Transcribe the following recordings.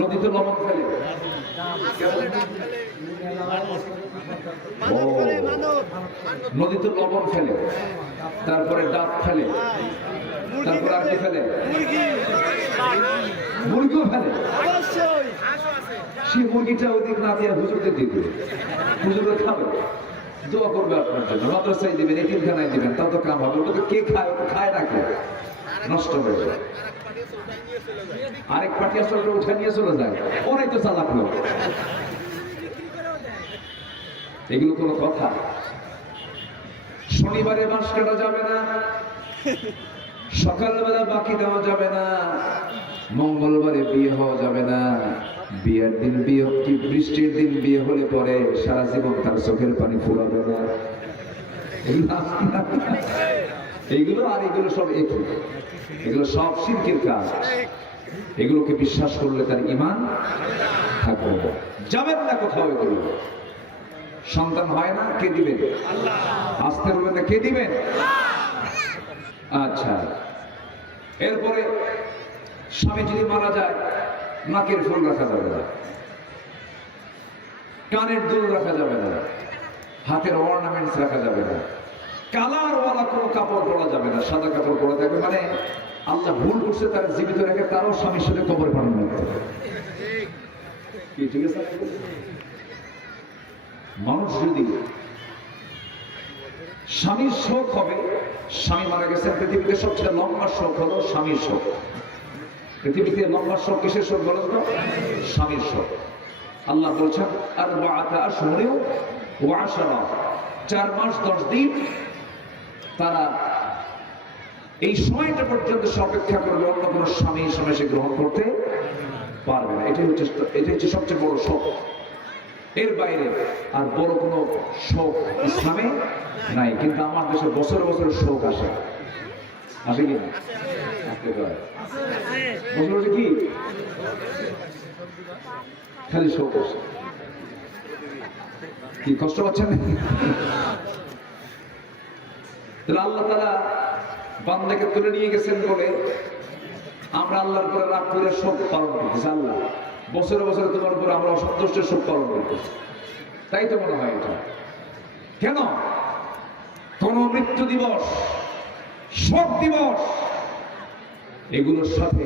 নদীতে লবণ ফেলে, নদীতে লবণ ফেলে, তারপরে ডাব ফেলে, তারপরে আর কি ফেলে, মুরগিও ফেলে। সেই মুরগিটা ওদিক না দিয়ে হুজুরকে দিয়ে দেবে, হুজুরে খাবে, দোয়া করবে আপনার জন্য, মাদ্রাসায় দিবেন, এতিমখানায় দিবেন, তাও তো কাম হবে। ওটা তো কে খায়, ওটা খায় না কে, নষ্ট হয়ে যায়। আরেক পার্টি আসলে উঠে নিয়ে চলে যায়, ওরাই তো চালাক লোক। এগুলো কোনো কথা? শনিবারে মাস কাটা যাবে না, সকালবেলা বাকি দেওয়া যাবে না, মঙ্গলবারে বিয়ে হওয়া যাবে না। বিয়ের দিন বিয়ে, বৃষ্টির দিন বিয়ে হলে পরে সারা জীবন তার চোখের পানি ফুরাবে না। এইগুলো আর এগুলো সব একই, এগুলো সব শিরকের কাজ। এগুলোকে বিশ্বাস করলে তার ঈমান থাকবে। যাবেন না কোথাও এগুলো। সন্তান হয় না, কে দিবেন? আসতে বলবেন না, কে দিবেন? আচ্ছা, এরপরে স্বামী যদি মারা যায়, নাকের ফুল রাখা যাবে না, কানের দুল রাখা যাবে না, হাতের অর্নামেন্টস রাখা যাবে না, কালার ওয়ালা কোনো কাপড় পরা যাবে না, সাদা কাপড় পরা থাকবে। মানে আল্লাহ ভুল করছে তার জীবিত রেখে তারও স্বামীর সাথে কবরে পাঠানো হতো। ঠিক আছে? মানুষ যদি স্বামীর শোক হবে, স্বামী মারা গেছেন, পৃথিবীতে সবচেয়ে লম্বা শোক হলো স্বামীর শোক। পৃথিবীতে লম্বা শোক কিসের শোক বলেন তো? স্বামীর শোক। আল্লাহ বলছেন আরবাআতা আশহুরিন ওয়া আশরা, 4 মাস 10 দিন তারা এই সময়টা পর্যন্ত অপেক্ষা করবে, অন্য কোনো স্বামী সে গ্রহণ করতে পারবে না। এটাই হচ্ছে সবচেয়ে বড় শোক। এর বাইরে আর বড় কোনো শোক ইসলামে নাই। কিন্তু আমার দেশে বছর বছর শোক আসে, আসে কি না? বছর বছর কি খালি শোক আসে। কি কষ্ট পাচ্ছেন? আল্লাহ তাআলা বান্দাকে তুলে নিয়ে গেছেন বলে আমরা আল্লাহর উপরে রাগ করে শোক পালন করতেছি। আল্লাহ বছরে বছরে তোমার উপরে আমরা অসন্তুষ্টের শোক পালন করতেছি, তাই তো মনে হয় এটা। কেন? কোন মৃত্যু দিবস, শোক দিবস, এগুলোর সাথে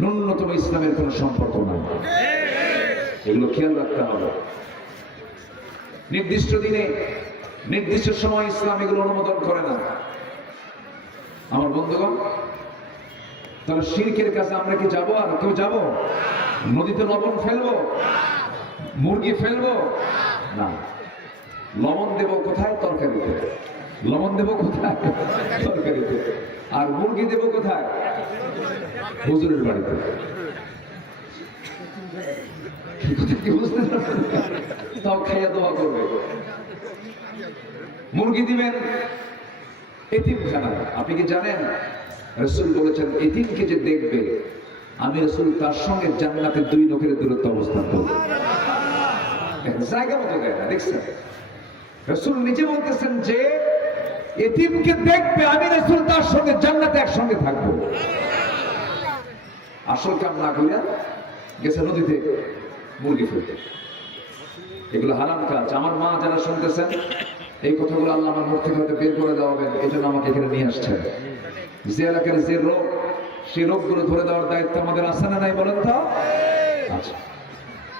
ন্যূনতম ইসলামের কোন সম্পর্ক নাই। এগুলো খেয়াল রাখতে হবে। নির্দিষ্ট দিনে নির্দিষ্ট সময় ইসলাম এগুলো অনুমোদন করে না। আমার বন্ধুগণ, তাহলে শিরকের কাছে আমরা কি যাবো? আর কেউ যাবো? নদীতে লবণ ফেলবো, মুরগি ফেলবো না। লবণ দেব কোথায়? তরকারিতে। লবণ দেব কোথায়? তরকারিতে। আর মুরগি দেব কোথায়? হুজুরের বাড়িতে। কি বুঝতে পারছেন? তাও খাইয়া দোয়া করবে। মুরগি দিবেন এতিমখানা। আপনি কি জানেন রাসূল বলেছেন এতিমকে যে দেখবে আমি রাসূল তার সঙ্গে জান্নাতের 2 নখের দূরত্ব অবস্থান করব। জায়গা মতো দেয় না, দেখছেন? রাসূল নিজে বলতেছেন যে এতিমকে দেখবে আমি রাসূল তার সঙ্গে জান্নাতে একসঙ্গে থাকবো। আসল কাম না করিয়া গেছে নদীতে মুরগি ফেলতে। এগুলো হারাম কাজ। আমার মা যারা শুনতেছেন এই কথাগুলো আল্লাহ আমার মুখ থেকে হয়তো বের করে দেওয়াবেন, এই জন্য আমাকে এখানে নিয়ে আসছেন। যে এলাকার যে রোগ, সেই রোগগুলো ধরে দেওয়ার দায়িত্ব আমাদের আছে না নাই বলেন তো?